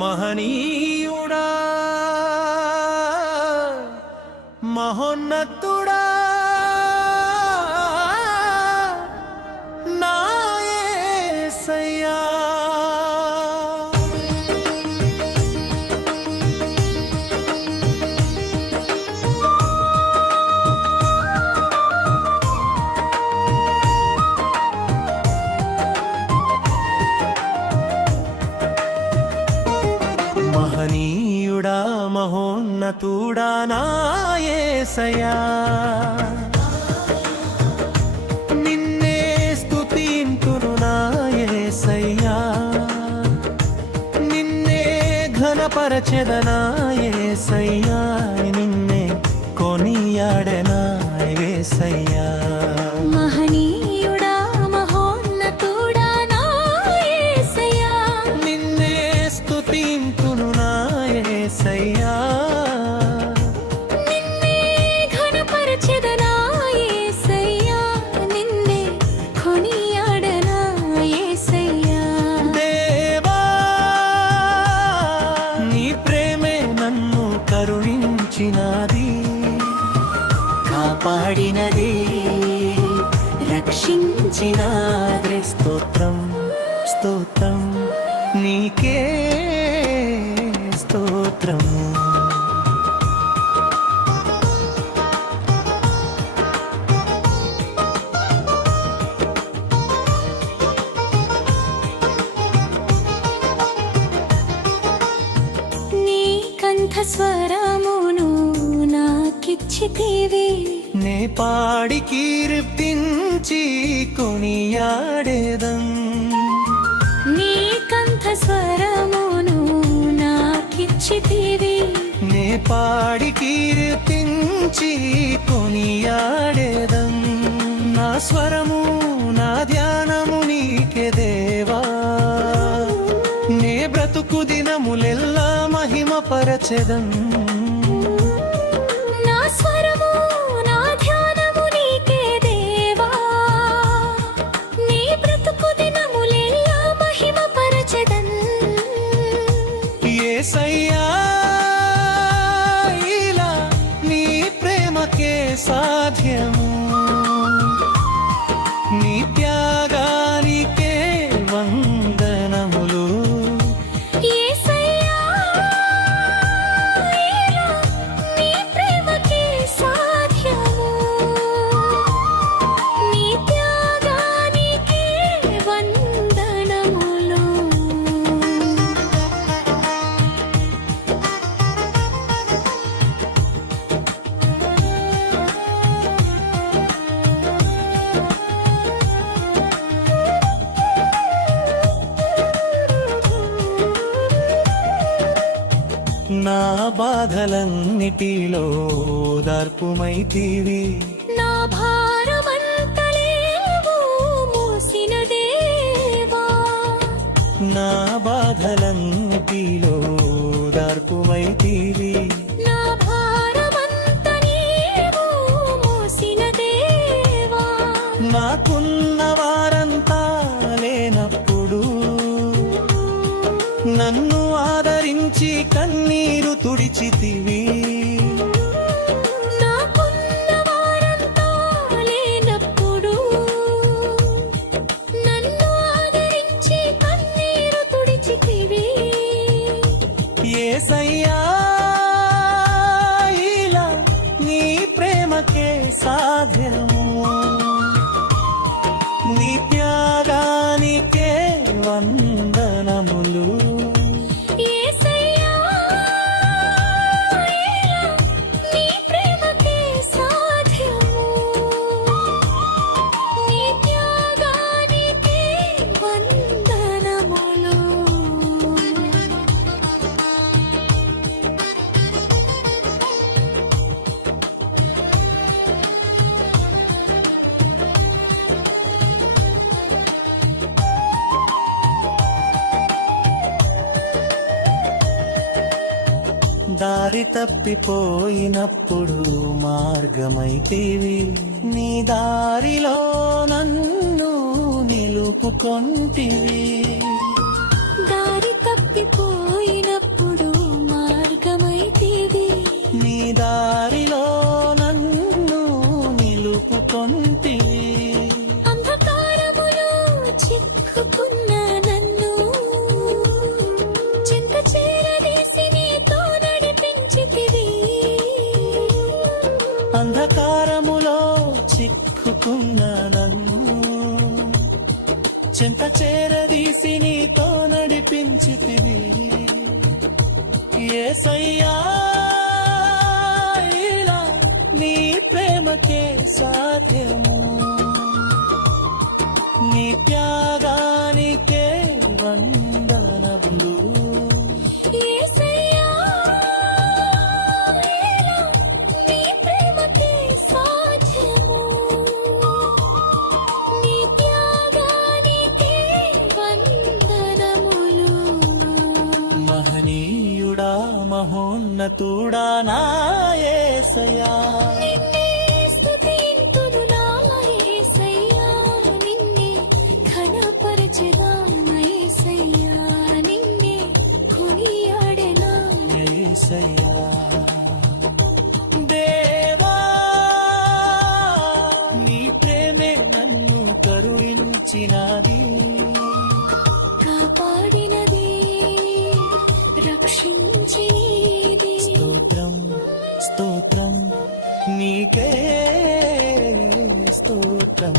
మహనీయుడా మహోన్నతుడా నా యేసయ్యా మహనీయుడా మహోన్నతుడా నా యేసయ్యా నిన్నే స్తుతింతును నా యేసయ్యా నిన్నే ఘనపరచెద నా యేసయ్యా నిన్నే కొనియాడెనా యేసయ్యా మహనీయుడా మహోన్నతుడా నా యేసయ్యా నిన్నే స్తుతింతును నా యేసయ్యా నిన్నే ఘనపరచెద నా యేసయ్యా నిన్నే కొనియాడెనా యేసయ్యా దేవా నీ ప్రేమే నన్ను కరుణించినది కాపాడినది రక్షించినది స్తోత్రం స్తోత్రం నీకే స్తోత్రం నీ కంఠస్వరమును నాకిచ్చితివి నే పాడి కీర్తించి కొనియాడేదం నీ కంఠస్వరమును నాకిచ్చితివి నే పాడి కీర్తించి కొనియాడేదం నా స్వరము నా ధ్యానము నీకే దేవా నే బ్రతుకు దినములెల్లా మహిమ పరచెదం నా స్వరము నా ధ్యానము నీకే దేవా నీ బ్రతుకు దినములెల్లా మహిమ పరచెదన్ యేసయ్యా ఇలా నీ ప్రేమకే సాధ్యము నీ త్యాగానికే వందనములు యేసయ్యా ఇలా నీ ప్రేమకే సాధ్యము నీ త్యాగానికే వందనములు నా బాధలన్నిటిలో ఓదార్పుమైతివి నా భారమంతలేవు మోసిన దేవా నా బాధలన్నిటిలో ఓదార్పుమైతివి నా భారమంతలేవు మోసిన దేవా నాకున్న వారంతా లేనప్పుడు నన్ను ఆదరించి కన్నీరు తుడిచితివి నాకున్న వారంతా లేనప్పుడు నన్ను ఆదరించి కన్నీరు తుడిచితివి యేసయ్యా ఇలా నీ ప్రేమకే సాధ్యము నీ త్యాగానికే వందనములు యేసయ్యా ఇలా నీ ప్రేమకే సాధ్యము నీ త్యాగానికే వందనములు దారి తప్పిపోయినప్పుడు మార్గమైతివి నీ దారిలో నన్ను నిలుపుకొంటివి దారి తప్పిపోయిన చేసుకున్న నన్ను చెంత చేరదీసి నీతో నడిపించితివి యేసయ్యా ఇలా నీ ప్రేమకే సాధ్యము నీ త్యాగానికే వందనములు యేసయ్యా ఇలా నీ ప్రేమకే సాధ్యము నీ త్యాగానికే వందనములు మహనీయుడా మహోన్నతుడా నా యేసయ్యా నిన్నే స్తుతింతును నా యేసయ్యా నిన్నే ఘనపరచెదా నా యేసయ్యా నిన్నే కొనియాడెనా యేసయ్యా దేవా నీ ప్రేమే నన్ను కరుణించినది కాపాడినది రక్షించినది స్తోత్రం స్తోత్రం నీకే స్తోత్రం